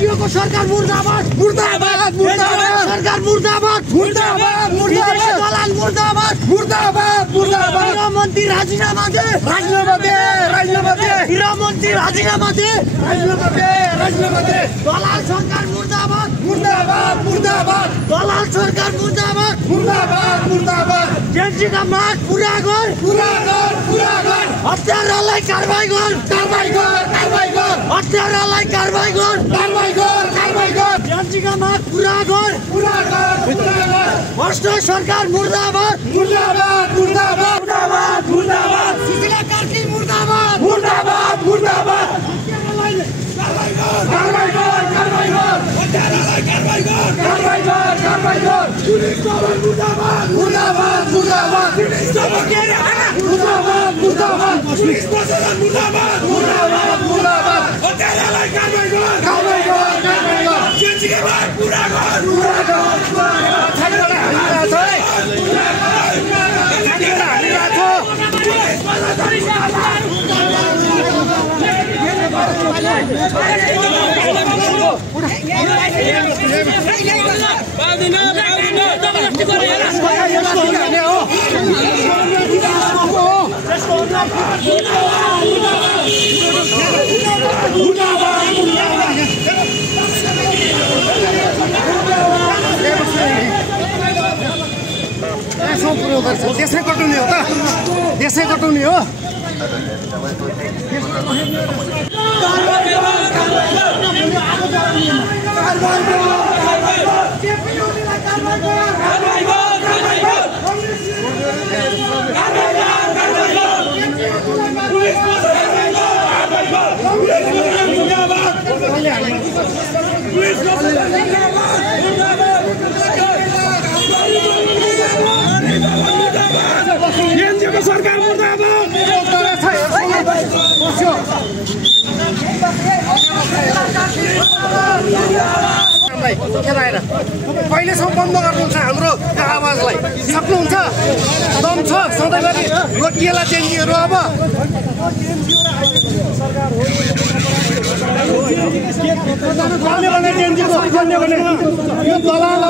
एनजिओको सरकार मुर्दाबाद मुर्दाबाद मुर्दाबाद सरकार मुर्दाबाद मुर्दाबाद मुर्दाबाद दलाल मुर्दाबाद मुर्दाबाद मुर्दाबाद गृहमन्त्री राजीनामा दे राजीनामा दे राजीनामा दे गृहमन्त्री राजीनामा दे राजीनामा दे राजीनामा दे दलाल सरकार मुर्दाबाद मुर्दाबाद मुर्दाबाद दलाल सरकार मुर्दाबाद मुर्दाबाद मुर्दाबाद जेएनजीका माग पूरा गर हत्यारालाई कारबाही गर हत्यारालाई कारबाही गर जेएनजीका माग पूरा गर भ्रष्ट सरकार मुर्दाबाद मुर्दाबाद मुर्दाबाद मुर्दाबाद मुर्दाबाद सुशीला कार्की मुर्दाबाद मुर्दाबाद मुर्दाबाद कारबाही गर हत्यारालाई कारबाही गर पुलिस प्रशासन मुर्दाबाद मुर्दाबाद मुर्दाबाद मुर्दाबाद मुर्दाबाद पुलिस प्रशासन मुर्दाबाद मुर्दाबाद मुर्दाबाद हत्यारालाई कारबाही गर जेएनजीका माग पूरा गर देशै कटाउने हो त देशै कटाउने हो सरकार मुर्दाबाद कहिलेसम्म बन्द गर्नुहुन्छ हाम्रो आवाजलाई सक्नुहुन्छ दम छ सधैँभरि रोकिएला जेएनजीहरू अब यो दलाल